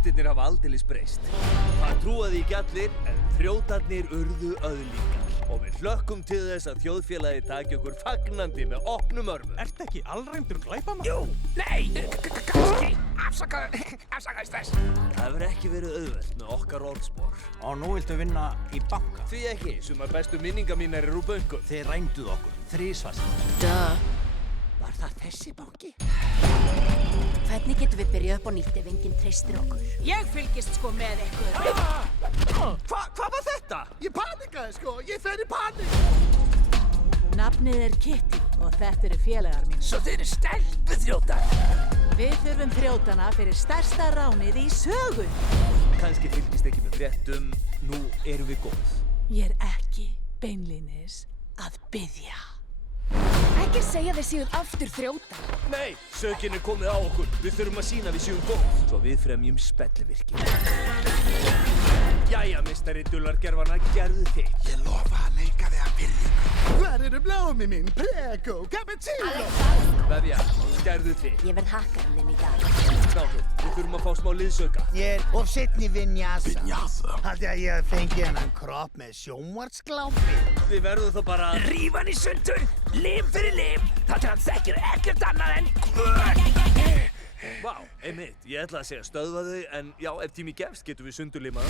Hlutirnir hafa aldeilis breyst. Það trúaði ekki allir, en þrjótarnir urðu öðlingar. Og við hlökkum til þess að þjóðfélagið taki okkur fagnandi með opnum örmum. Ertu ekki alræmdur glæpamaður? Jú, nei, kannski. Afsakaðu þess. Það hefur ekki verið auðvelt með okkar orðspor. Og nú viltu vinna í banka. Því ekki, sumar bestu minningar mínar eru úr bönkum. Þið rænduð okkur, 3 svarsins. Var það þessi banki? Hvernig getum við byrjað upp á nýtt ef enginn treystir okkur? Ég fylgist sko með ykkur. Hvað var þetta? Ég panikaði sko, ég fer í panik. Nafnið er Kitty og þetta eru félagar mín. Svo þið eru stelpuþrjótar. Við þurfum þrjótana fyrir stærsta ránið í sögu. Kannski fylgist ekki með fréttum, nú erum við góð. Ég er ekki beinlínis að biðja. Ekki segja þið séuð aftur þrjótar. Nei, sökin er komið á okkur. Við þurfum að sýna við séum góð. Svo við fremjum spellivirki. Jæja, meistari dullargerfanna, gerðu þitt. Ég lofa að leika þig að virðingu. Hvar eru blómi mín? Prego, cappuccino. Vefja, gerðu þitt. Ég verð hakkarinn þinn í dag. Strákur, við þurfum að fá smá liðsauka. Ég er of setn í Vinyasa. Vinyasa? Haldi að ég fengi hennan kropp með sjónvarpsglápi. Við verðum þá bara að Rífa hann í sundur, lim fyrir lim. Það til hann þekkir ekkert annað en kvöld. Vá, einmitt, ég ætla að segja stöðva þau, en já, ef tími gefst getum við sundurlimað.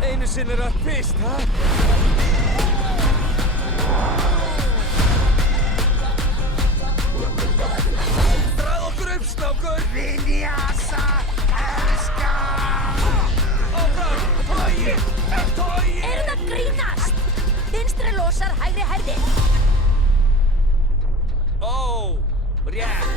Einu sinni er allt fyrst, ha? Drað okkur upp, strákur! Vinyasa, elska! Áfram, togi! Togi! Eru það grínast? Vinstri losar, hægri herði. Ó, rétt!